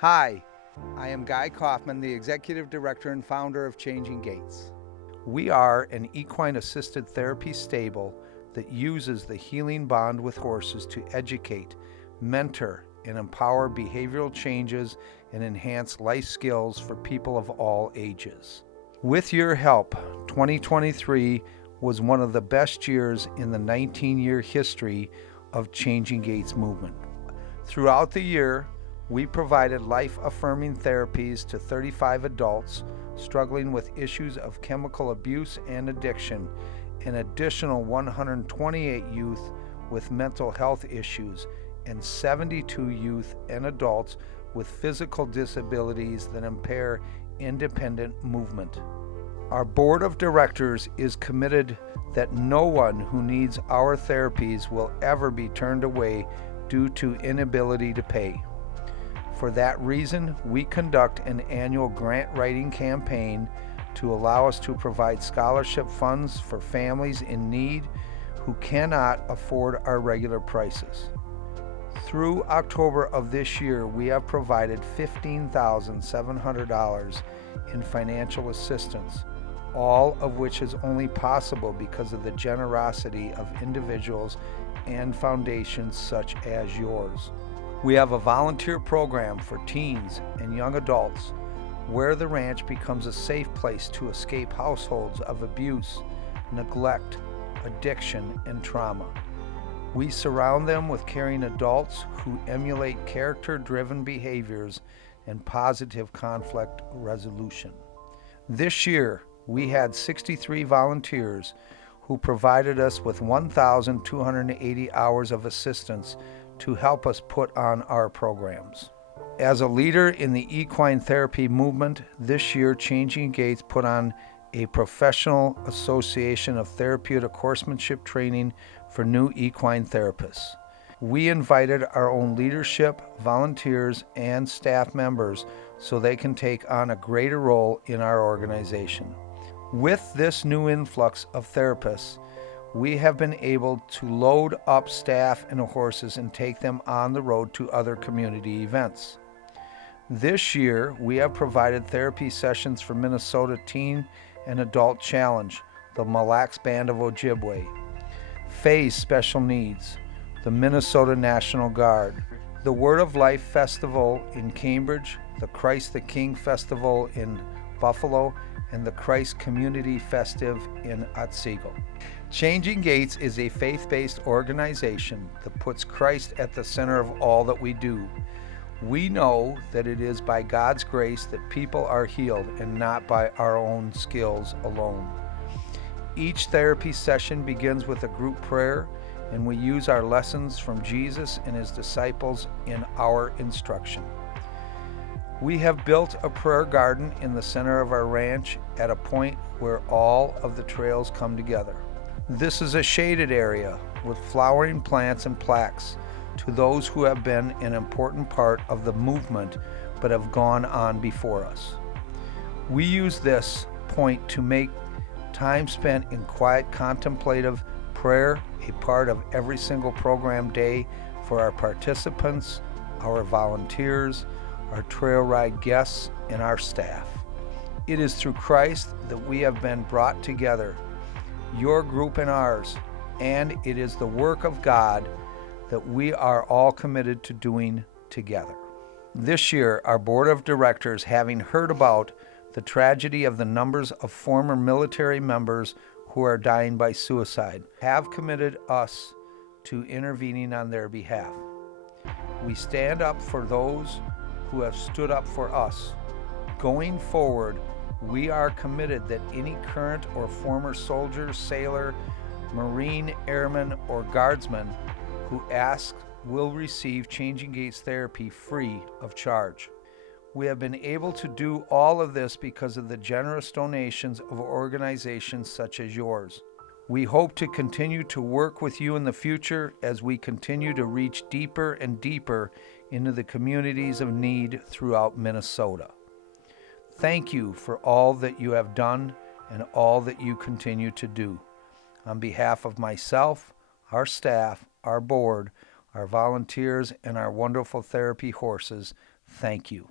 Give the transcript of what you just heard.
Hi, I am Guy Kaufman, the Executive Director and founder of Changing Gaits. We are an equine-assisted therapy stable that uses the healing bond with horses to educate, mentor, and empower behavioral changes and enhance life skills for people of all ages. With your help, 2023 was one of the best years in the 19-year history of Changing Gaits movement. Throughout the year, we provided life-affirming therapies to 35 adults struggling with issues of chemical abuse and addiction, an additional 128 youth with mental health issues, and 72 youth and adults with physical disabilities that impair independent movement. Our board of directors is committed that no one who needs our therapies will ever be turned away due to inability to pay. For that reason, we conduct an annual grant writing campaign to allow us to provide scholarship funds for families in need who cannot afford our regular prices. Through October of this year, we have provided $15,700 in financial assistance, all of which is only possible because of the generosity of individuals and foundations such as yours. We have a volunteer program for teens and young adults where the ranch becomes a safe place to escape households of abuse, neglect, addiction, and trauma. We surround them with caring adults who emulate character-driven behaviors and positive conflict resolution. This year, we had 63 volunteers who provided us with 1,280 hours of assistance to help us put on our programs. As a leader in the equine therapy movement, this year Changing Gaits put on a professional association of therapeutic horsemanship training for new equine therapists. We invited our own leadership, volunteers, and staff members so they can take on a greater role in our organization. With this new influx of therapists, we have been able to load up staff and horses and take them on the road to other community events. This year, we have provided therapy sessions for Minnesota Teen and Adult Challenge, the Mille Lacs Band of Ojibwe, Faye's Special Needs, the Minnesota National Guard, the Word of Life Festival in Cambridge, the Christ the King Festival in Buffalo, and the Christ Community Festive in Otsego. Changing Gaits is a faith-based organization that puts Christ at the center of all that we do. We know that it is by God's grace that people are healed and not by our own skills alone. Each therapy session begins with a group prayer, and we use our lessons from Jesus and his disciples in our instruction. We have built a prayer garden in the center of our ranch at a point where all of the trails come together. This is a shaded area with flowering plants and plaques to those who have been an important part of the movement but have gone on before us. We use this point to make time spent in quiet contemplative prayer a part of every single program day for our participants, our volunteers, our trail ride guests, and our staff. It is through Christ that we have been brought together, your group and ours, and it is the work of God that we are all committed to doing together. This year, our board of directors, having heard about the tragedy of the numbers of former military members who are dying by suicide, have committed us to intervening on their behalf. We stand up for those who have stood up for us. Going forward, we are committed that any current or former soldier, sailor, Marine, airman, or guardsman who asks will receive Changing Gaits therapy free of charge. We have been able to do all of this because of the generous donations of organizations such as yours. We hope to continue to work with you in the future as we continue to reach deeper and deeper into the communities of need throughout Minnesota. Thank you for all that you have done and all that you continue to do. On behalf of myself, our staff, our board, Our volunteers and our wonderful therapy horses, thank you.